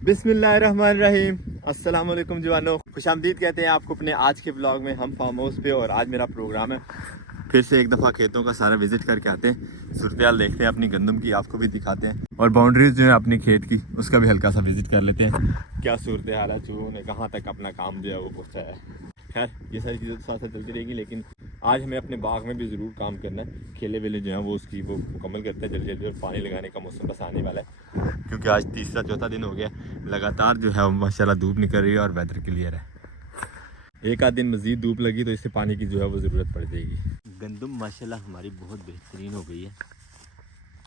बिस्मिल्लाहिर्रहमानिर्रहीम। अस्सलाम वालेकुम जवानों, खुशामदीद कहते हैं आपको अपने आज के ब्लॉग में। हम फार्म हाउस पे और आज मेरा प्रोग्राम है फिर से एक दफ़ा खेतों का सारा विज़िट करके आते हैं, सूरत हाल देखते हैं अपनी गंदम की, आपको भी दिखाते हैं और बाउंड्रीज जो है अपनी खेत की उसका भी हल्का सा विज़िट कर लेते हैं। क्या सूरत हाल है, चूहों ने कहाँ तक अपना काम जो है वो पहुँचा है। खैर ये सारी चीज़ें तो साथ साथ चलती रहेंगी, लेकिन आज हमें अपने बाग में भी ज़रूर काम करना है। खेले वेले जो हैं वो उसकी वो मुकम्मल करते हैं जल्दी जल्दी, और पानी लगाने का मौसम बस आने वाला है क्योंकि आज तीसरा चौथा दिन हो गया लगातार जो है माशाल्लाह धूप निकल रही है और वेदर क्लियर है। एक आध दिन मज़ीद धूप लगी तो इससे पानी की जो है वो ज़रूरत पड़ जाएगी। गंदम माशाल्लाह हमारी बहुत बेहतरीन हो गई है।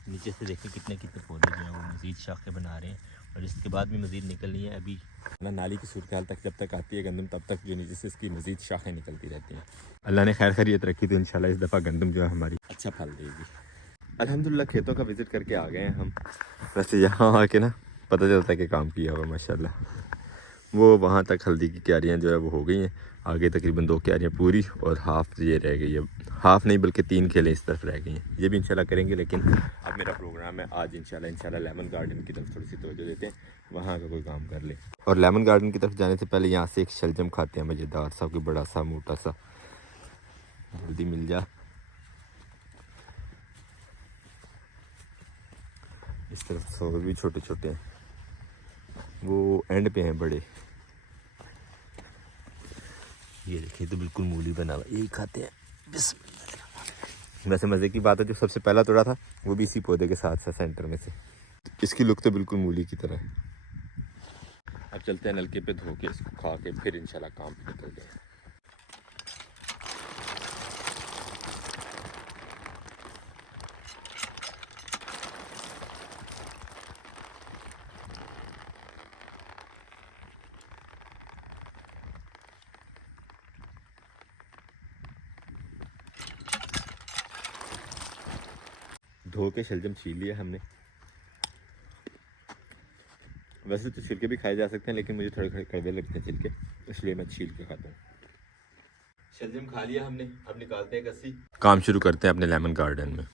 नीचे से देखें कितने कितने पौधे जो हैं वो मज़ीद शाखें बना रहे हैं और इसके बाद भी मज़ीद निकलनी है। अभी ना नाली की सूरत हाल तक जब तक आती है गंदम, तब तक जो नीचे से इसकी मज़ीद शाखें निकलती रहती हैं। अल्लाह ने खैर खैरियत रखी तो इंशाल्लाह इस दफ़ा गंदम जो है हमारी अच्छा फल देगी। अल्हम्दुलिल्लाह खेतों का विज़िट करके आ गए हैं हम। वैसे यहाँ आके ना पता चलता है कि काम किया हुआ माशाल्लाह। वो वहाँ तक हल्दी की क्यारियाँ जो है वो हो गई हैं, आगे तकरीबन 2 क्यारियाँ पूरी और हाफ़ ये रह गई है। हाफ़ नहीं बल्कि 3 खेलें इस तरफ रह गई हैं, ये भी इंशाल्लाह करेंगे। लेकिन अब मेरा प्रोग्राम है आज इंशाल्लाह लेमन गार्डन की तरफ थोड़ी सी तवज्जो देते हैं, वहाँ का कोई काम कर ले। और लेमन गार्डन की तरफ जाने से पहले यहाँ से एक शलजम खाते हैं मज़ेदार सा, कोई बड़ा सा मोटा सा, जल्दी मिल जा। इस तरफ और भी छोटे छोटे हैं, वो एंड पे हैं बड़े। ये देखिए तो बिल्कुल मूली बना हुआ, यही खाते हैं। बिस्मिल्लाह। वैसे मज़े की बात है जो सबसे पहला तोड़ा था वो भी इसी पौधे के साथ साथ सेंटर में से। इसकी लुक तो बिल्कुल मूली की तरह है। अब चलते हैं नलके पे धो के इसको खा के फिर इंशाल्लाह काम पे निकलते हैं। धो के शलजम छील लिया हमने। वैसे तो छिलके भी खाए जा सकते हैं, लेकिन मुझे थोड़े थोड़े कड़वे लगते हैं छिलके, इसलिए मैं छील के खाता हूँ। शलजम खा लिया हमने, अब निकालते हैं कस्सी, काम शुरू करते हैं अपने लेमन गार्डन में।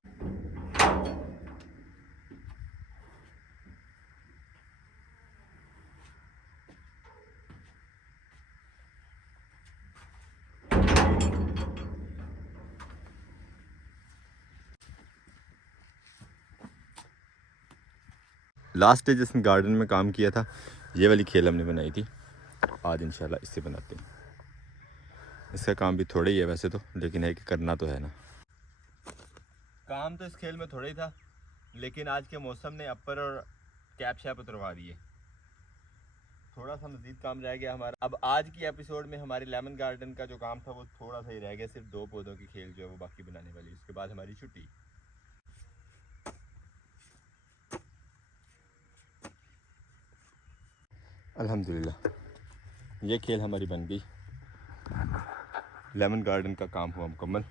लास्ट डे जिसने गार्डन में काम किया था ये वाली खेल हमने बनाई थी, आज इंशाल्लाह इससे बनाते हैं। इसका काम भी थोड़ा ही है वैसे तो, लेकिन है कि करना तो है ना। काम तो इस खेल में थोड़ा ही था, लेकिन आज के मौसम ने अपर और कैप शैप उतरवा दी है। थोड़ा सा मज़ीद काम रह गया हमारा। अब आज की एपिसोड में हमारे लेमन गार्डन का जो काम था वो थोड़ा सा ही रह गया, सिर्फ 2 पौधों की खेल जो है वो बाकी बनाने वाली, उसके बाद हमारी छुट्टी। अल्हम्दुलिल्लाह ये खेल हमारी बन गई, लेमन गार्डन का काम हुआ मुकम्मल।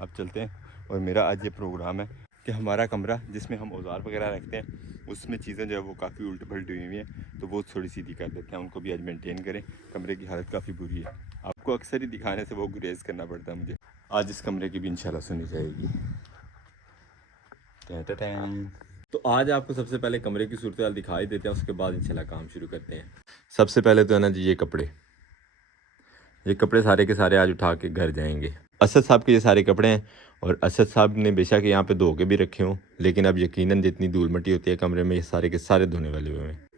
अब चलते हैं। और मेरा आज ये प्रोग्राम है कि हमारा कमरा जिसमें हम औजार वगैरह रखते हैं उसमें चीज़ें जो है वो काफ़ी उल्ट पलटी हुई हैं, तो वो थोड़ी सीधी कर देते हैं, उनको भी आज मेंटेन करें। कमरे की हालत काफ़ी बुरी है, आपको अक्सर ही दिखाने से वो गुरेज करना पड़ता है मुझे। आज इस कमरे की भी इंशाल्लाह सुनी जाएगी। तो आज आपको सबसे पहले कमरे की सूरत हाल दिखाई देते हैं, उसके बाद इंशाल्लाह काम शुरू करते हैं। सबसे पहले तो है ना जी ये कपड़े सारे के सारे आज उठा के घर जाएंगे। असद साहब के ये सारे कपड़े हैं और असद साहब ने बेशक यहाँ पे धो के भी रखे हों, लेकिन अब यकीनन जितनी धूल मट्टी होती है कमरे में ये सारे के सारे धोने वाले हुए हैं।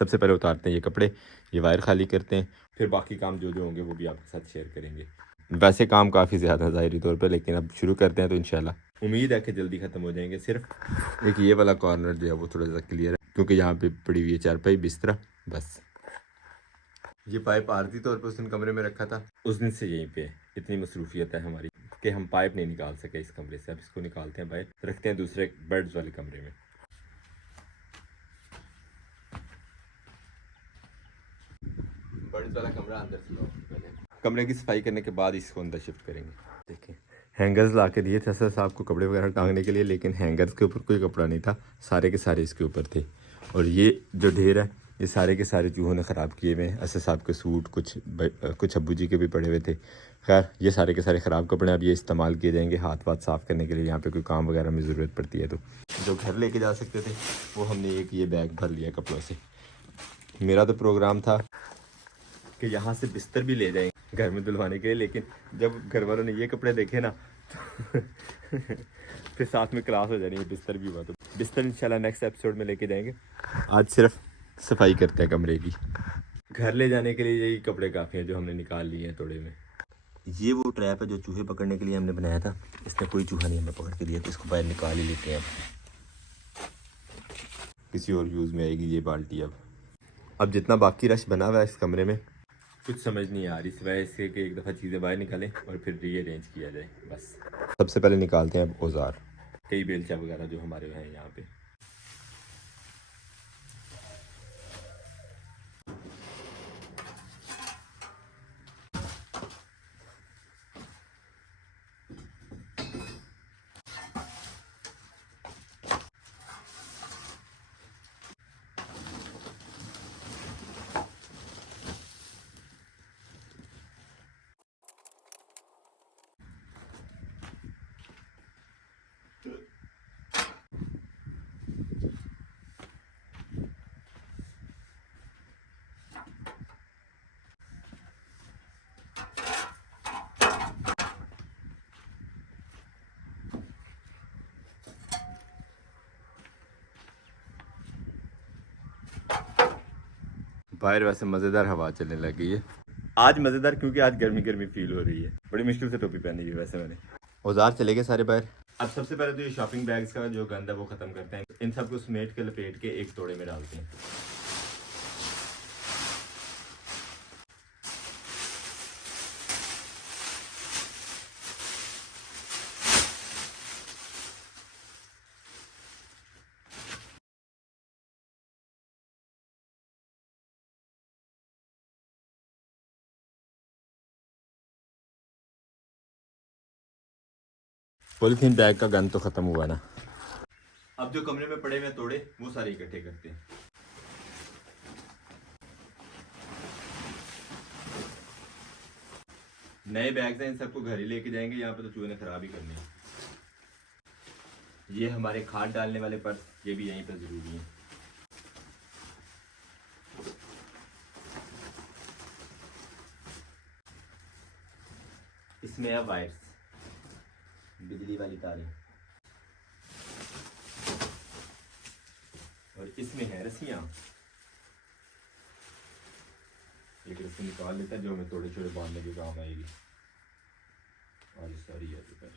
सबसे पहले उतारते हैं ये कपड़े, ये वायर खाली करते हैं, फिर बाकी काम जो जो होंगे वो भी आपके साथ शेयर करेंगे। वैसे काम काफ़ी ज़्यादा ज़ाहिरी तौर पर, लेकिन अब शुरू करते हैं तो इंशाल्लाह उम्मीद है कि जल्दी ख़त्म हो जाएंगे। सिर्फ एक ये वाला कॉर्नर जो है वो थोड़ा सा क्लियर है क्योंकि यहाँ पे पड़ी हुई है चारपाई बिस्तरा, बस। ये पाइप आरती तौर पर उस दिन कमरे में रखा था, उस दिन से यहीं पे इतनी मसरूफियत है हमारी कि हम पाइप नहीं निकाल सके इस कमरे से। अब इसको निकालते हैं बाहर, रखते हैं दूसरे बेड्स वाले कमरे में। बेड्स वाला कमरा अंदर से लो, पहले कमरे की सफाई करने के बाद इसको अंदर शिफ्ट करेंगे। देखें हैंगर्स ला के दिए थे सर साहब को कपड़े वगैरह टांगने के लिए, लेकिन हैंगर्स के ऊपर कोई कपड़ा नहीं था, सारे के सारे इसके ऊपर थे। और ये जो ढेर है ये सारे के सारे चूहों ने ख़राब किए हुए हैं। असद साहब के सूट, कुछ अब्बू जी के भी पड़े हुए थे। खैर ये सारे के सारे ख़राब कपड़े अब ये इस्तेमाल किए जाएंगे हाथ वाथ साफ़ करने के लिए, यहाँ पे कोई काम वगैरह में ज़रूरत पड़ती है तो। जो घर लेके जा सकते थे वो हमने एक ये बैग भर लिया कपड़ों से। मेरा तो प्रोग्राम था कि यहाँ से बिस्तर भी ले जाएंगे घर में धुलवाने के लिए, लेकिन जब घर वालों ने ये कपड़े देखे ना तो फिर साथ में क्लास हो जानी है, बिस्तर भी हुआ तो बिस्तर इंशाल्लाह नेक्स्ट एपिसोड में लेके जाएंगे। आज सिर्फ सफाई करते हैं कमरे की। घर ले जाने के लिए यही कपड़े काफ़ी हैं जो हमने निकाल लिए हैं थोड़े में। ये वो ट्रैप है जो चूहे पकड़ने के लिए हमने बनाया था, इसने कोई चूहा नहीं हमें पकड़ के दिया तो इसको बाहर निकाल ही लेते हैं। किसी और यूज़ में आएगी ये बाल्टी। अब जितना बाकी रश बना हुआ है इस कमरे में कुछ समझ नहीं आ रही, सिवाय इसके कि एक दफ़ा चीज़ें बाहर निकालें और फिर रीअरेंज किया जाए बस। सबसे पहले निकालते हैं अब औजार, कई बेलचा वगैरह जो हमारे हैं यहाँ पे। बाहर वैसे मज़ेदार हवा चलने लग गई है आज। मज़ेदार क्योंकि आज गर्मी गर्मी फील हो रही है। बड़ी मुश्किल से टोपी पहनी है वैसे मैंने। औजार चले गए सारे बाहर। अब सबसे पहले तो ये शॉपिंग बैग्स का जो गंद है वो ख़त्म करते हैं। इन सबको समेट के लपेट के एक तोड़े में डालते हैं। पॉलीथीन बैग का गंद तो ख़त्म हुआ ना। अब जो कमरे में पड़े हुए तोड़े वो सारे इकट्ठे करते हैं। नए बैग्स हैं, इन सबको घर ही लेके जाएंगे। यहाँ पे तो चूहे ने खराब ही करने हैं। ये हमारे खाद डालने वाले पर्स, ये भी यहीं पर ज़रूरी है। इसमें है वायर्स, बिजली वाली तारें, और इसमें है रस्सियाँ। एक रस्सी निकाल लेता है जो हमें थोड़े छोटे बांधने के काम आएगी। और सारी है तो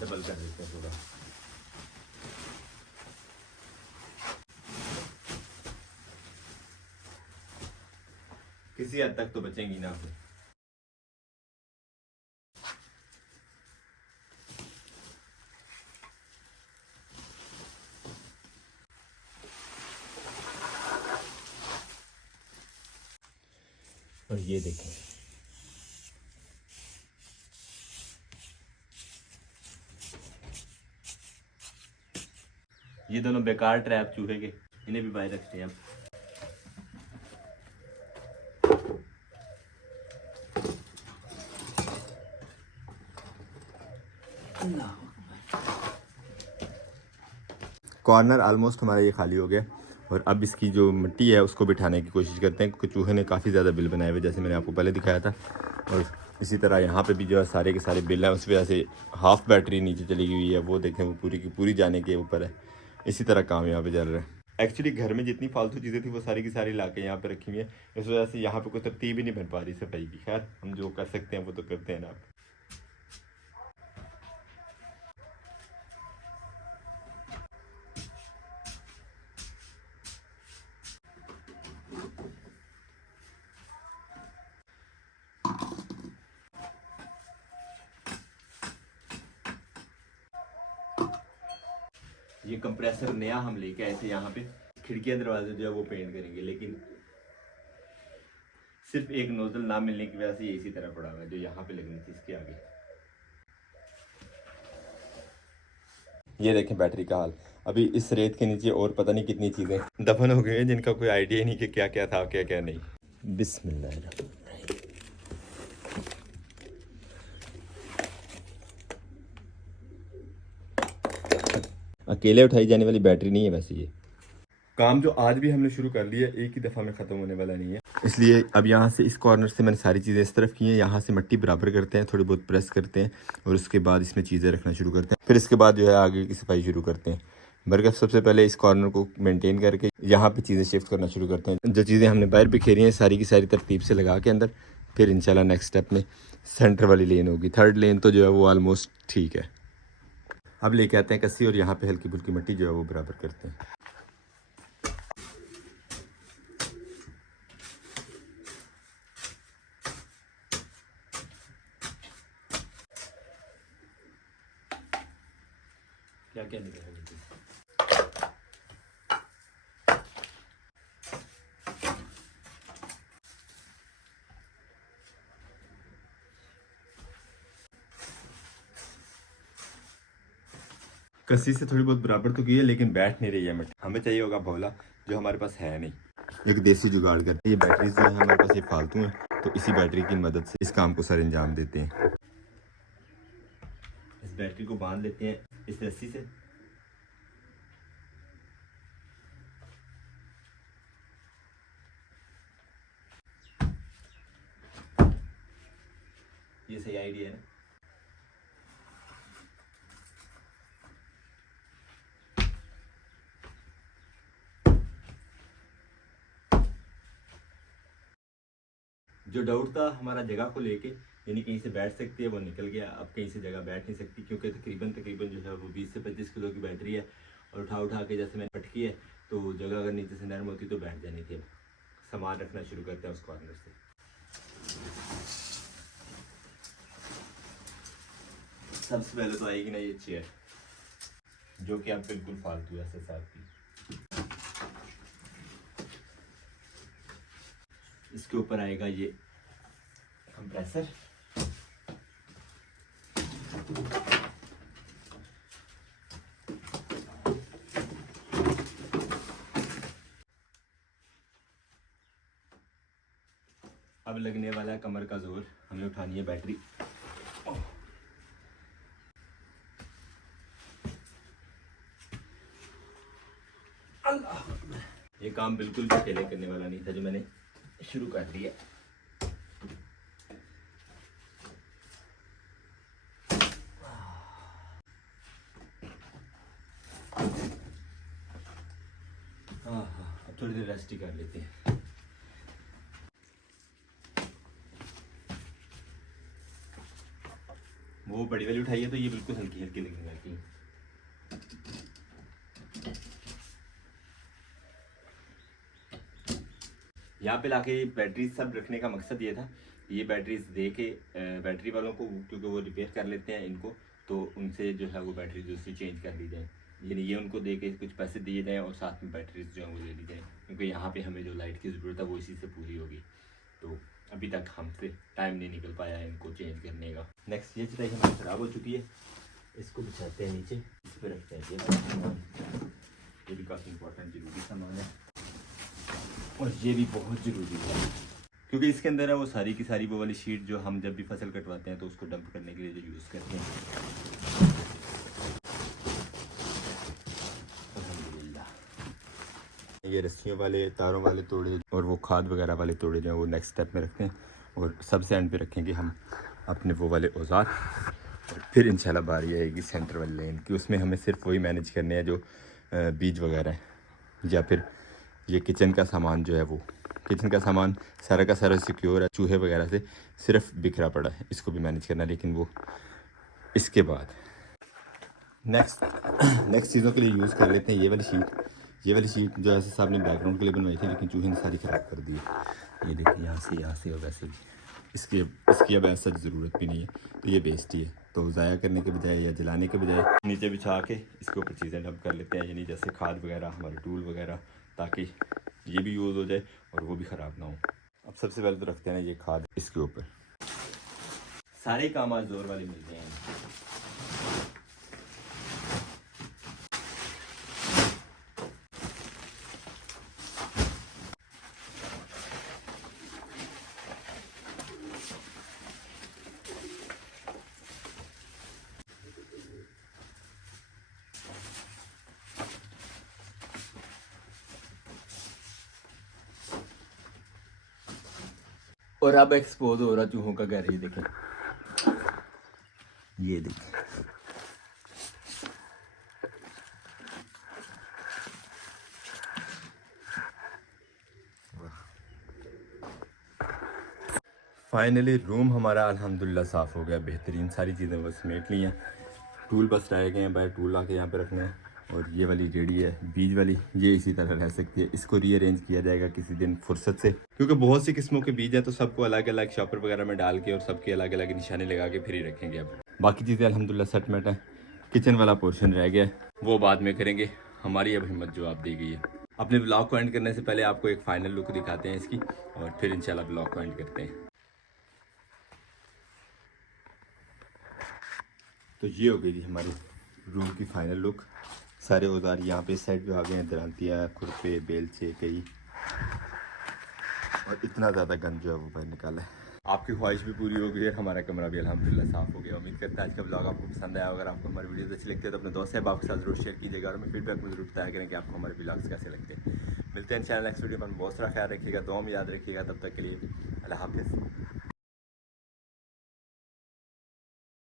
डबल कर देते हैं थोड़ा। किसी हद तक तो बचेंगी ना फिर। और ये देखें, ये दोनों बेकार ट्रैप चूहे के, इन्हें भी बाहर रखते हैं अब। कॉर्नर ऑलमोस्ट हमारा ये खाली हो गया और अब इसकी जो मिट्टी है उसको बिठाने की कोशिश करते हैं, क्योंकि चूहे ने काफ़ी ज़्यादा बिल बनाए हुए जैसे मैंने आपको पहले दिखाया था। और इसी तरह यहाँ पे भी जो है सारे के सारे बिल हैं, उस वजह से हाफ़ बैटरी नीचे चली गई है। वो देखें, वो पूरी की पूरी जाने के ऊपर है। इसी तरह काम यहाँ पे चल रहा है। एक्चुअली घर में जितनी फालतू चीज़ें थी वो सारी की सारी ला के यहाँ पे रखी हुई है। इस वजह से यहाँ पे कोई तरतीब ही नहीं बन पा रही सफाई की। खैर हम जो कर सकते हैं वो तो करते हैं ना। ये कंप्रेसर नया हम लेके आए थे। यहाँ पे खिड़कियाँ दरवाजे जो है वो पेंट करेंगे, लेकिन सिर्फ एक नोजल ना मिलने की वजह से ये इसी तरह पड़ा हुआ है जो यहाँ पे लगनी थी इसके आगे। ये देखें बैटरी का हाल। अभी इस रेत के नीचे और पता नहीं कितनी चीज़ें दफन हो गई हैं जिनका कोई आइडिया ही नहीं कि क्या क्या था क्या क्या नहीं। बिस्मिल्लाह। अकेले उठाई जाने वाली बैटरी नहीं है वैसे ये। काम जो आज भी हमने शुरू कर लिया एक ही दफ़ा में ख़त्म होने वाला नहीं है, इसलिए अब यहाँ से इस कॉर्नर से मैंने सारी चीज़ें इस तरफ की हैं। यहाँ से मिट्टी बराबर करते हैं, थोड़ी बहुत प्रेस करते हैं और उसके बाद इसमें चीज़ें रखना शुरू करते हैं। फिर इसके बाद जो है आगे की सफाई शुरू करते हैं। बरगद सबसे पहले इस कॉर्नर को मेंटेन करके यहाँ पे चीज़ें शिफ्ट करना शुरू करते हैं। जो चीज़ें हमने बाहर बिखेरी हैं सारी की सारी तरतीब से लगा के अंदर, फिर इंशाल्लाह नेक्स्ट स्टेप में सेंटर वाली लेन होगी। थर्ड लेन तो जो है वो ऑलमोस्ट ठीक है। अब लेके आते हैं कस्सी और यहाँ पे हल्की फुल्की मिट्टी जो है वो बराबर करते हैं। क्या क्या निकला कस्सी से थोड़ी बहुत बराबर तो की है लेकिन बैठ नहीं रही है मिट्टी। हमें चाहिए होगा भोला जो हमारे पास है नहीं। एक देसी जुगाड़ करते हैं। ये बैटरीज जो है हमारे पास ये फालतू हैं, तो इसी बैटरी की मदद से इस काम को सर अंजाम देते हैं। इस बैटरी को बांध लेते हैं इस रस्सी से। ये सही आइडिया है ना। जो डाउट था हमारा जगह को लेके, यानी कहीं से बैठ सकती है, वो निकल गया। अब कहीं से जगह बैठ नहीं सकती क्योंकि तकरीबन जो है वो 20 से 25 किलो की बैटरी है और उठा के जैसे मैंने पटकी है तो जगह अगर नीचे से नरम होती तो बैठ जानी थी। सामान रखना शुरू करते हैं उस कॉर्नर से। सबसे पहले तो आएगी ना ये चेयर जो कि अब बिल्कुल फालतू है साहब की। इसके ऊपर आएगा ये कंप्रेसर। अब लगने वाला है कमर का जोर। हमें उठानी है बैटरी। ये काम बिल्कुल भी अकेले करने वाला नहीं था जो मैंने शुरू कर दिया। अब थोड़ी देर रेस्ट ही कर लेते हैं। वो बड़ी वाली उठाई है तो ये बिल्कुल हल्की हल्की लगने लगी है। यहाँ पे लाके बैटरी सब रखने का मकसद ये था, ये बैटरीज दे के बैटरी वालों को, क्योंकि वो रिपेयर कर लेते हैं इनको, तो उनसे जो है वो बैटरी दूसरी चेंज कर दी जाए। यानी ये उनको दे के कुछ पैसे दिए जाएँ और साथ में बैटरीज जो है वो ले ली जाए, क्योंकि यहाँ पे हमें जो लाइट की ज़रूरत है वो इसी से पूरी होगी। तो अभी तक हमसे टाइम नहीं निकल पाया है इनको चेंज करने का। नेक्स्ट ये चटाई हमारी ख़राब हो चुकी है, इसको बिछाते हैं नीचे, इस पर रखते हैं ये भी काफ़ी इंपॉर्टेंट ज़रूरी सामान है और ये भी बहुत ज़रूरी है क्योंकि इसके अंदर है वो सारी की सारी वो वाली शीट जो हम जब भी फसल कटवाते हैं तो उसको डंप करने के लिए जो यूज़ करते हैं। ये रस्सियों वाले, तारों वाले तोड़े और वो खाद वगैरह वाले तोड़े जो हैं वो नेक्स्ट स्टेप में रखते हैं और सबसे एंड पे रखेंगे हम अपने वो वाले औजार। और फिर इंशाल्लाह बारी आएगी सेंटर वाले लेन की, उसमें हमें सिर्फ वही मैनेज करने हैं जो बीज वगैरह है, या फिर ये किचन का सामान जो है वो किचन का सामान सारा का सारा सिक्योर है, चूहे वगैरह से सिर्फ बिखरा पड़ा है, इसको भी मैनेज करना। लेकिन वो इसके बाद नेक्स्ट चीज़ों के लिए यूज़ कर लेते हैं ये वाली शीट जो ऐसे साहब ने बैकग्राउंड के लिए बनवाई थी लेकिन चूहे ने सारी ख़राब कर दी। ये देखिए यहाँ से और वैसे भी इसकी अब ऐसा ज़रूरत भी नहीं है, तो ये बेस्ट ही है। तो ज़ाया करने के बजाय या जलाने के बजाय नीचे बिछा के इसके ऊपर चीज़ें डंप कर लेते हैं, यानी जैसे खाद वगैरह, हमारे टूल वगैरह, ताकि ये भी यूज़ हो जाए और वो भी ख़राब ना हो। अब सबसे पहले तो रखते हैं ना ये खाद इसके ऊपर। सारे काम आज जोर वाले मिलते हैं। और अब एक्सपोज हो रहा चूहों का घर, ही देखें, ये देखें। फाइनली रूम हमारा अल्हम्दुलिल्लाह साफ़ हो गया, बेहतरीन, सारी चीज़ें बस समेट ली हैं। टूल बस रह गए हैं, बाहर टूल आके यहाँ पे रखना है। और ये वाली रेडी है बीज वाली, ये इसी तरह रह सकती है। इसको रीअरेंज किया जाएगा किसी दिन फुर्सत से, क्योंकि बहुत सी किस्मों के बीज हैं, तो सबको अलग अलग शॉपर वगैरह में डाल के और सबके अलग अलग निशाने लगा के फिर ही रखेंगे। अब बाकी चीज़ें अल्हम्दुलिल्लाह सेट मेट है। किचन वाला पोर्शन रह गया है, वो बाद में करेंगे। हमारी अब हिम्मत जो आप दी गई है। अपने ब्लॉग को एंड करने से पहले आपको एक फ़ाइनल लुक दिखाते हैं इसकी, और फिर इंशाल्लाह ब्लॉग को एंड करते हैं। तो ये हो गई थी हमारी रूम की फाइनल लुक। सारे औजार यहाँ पे सेट भी आ गए हैं, दरांतियाँ, खुरपे, बेलचे कई, और इतना ज़्यादा गंद जो है वो बाहर निकाला है। आपकी ख्वाहिश भी पूरी हो गई है, हमारा कमरा भी अल्हम्दुलिल्लाह साफ़ हो गया। उम्मीद करता है आज का ब्लॉग आपको पसंद आया। अगर आपको हमारी वीडियोस अच्छी लगती है तो अपने दोस्त साहब आपके साथ जरूर शेयर कीजिएगा, और हमें फीडबैक में जरूर बताया करें कि आपको हमारे ब्लॉग्स कैसे लगते हैं। मिलते हैं चैनल नेक्स्ट वीडियो में। बहुत सारा ख्याल रखिएगा, दुआ में याद रखिएगा। तब तक के लिए अल्लाह हाफिज़।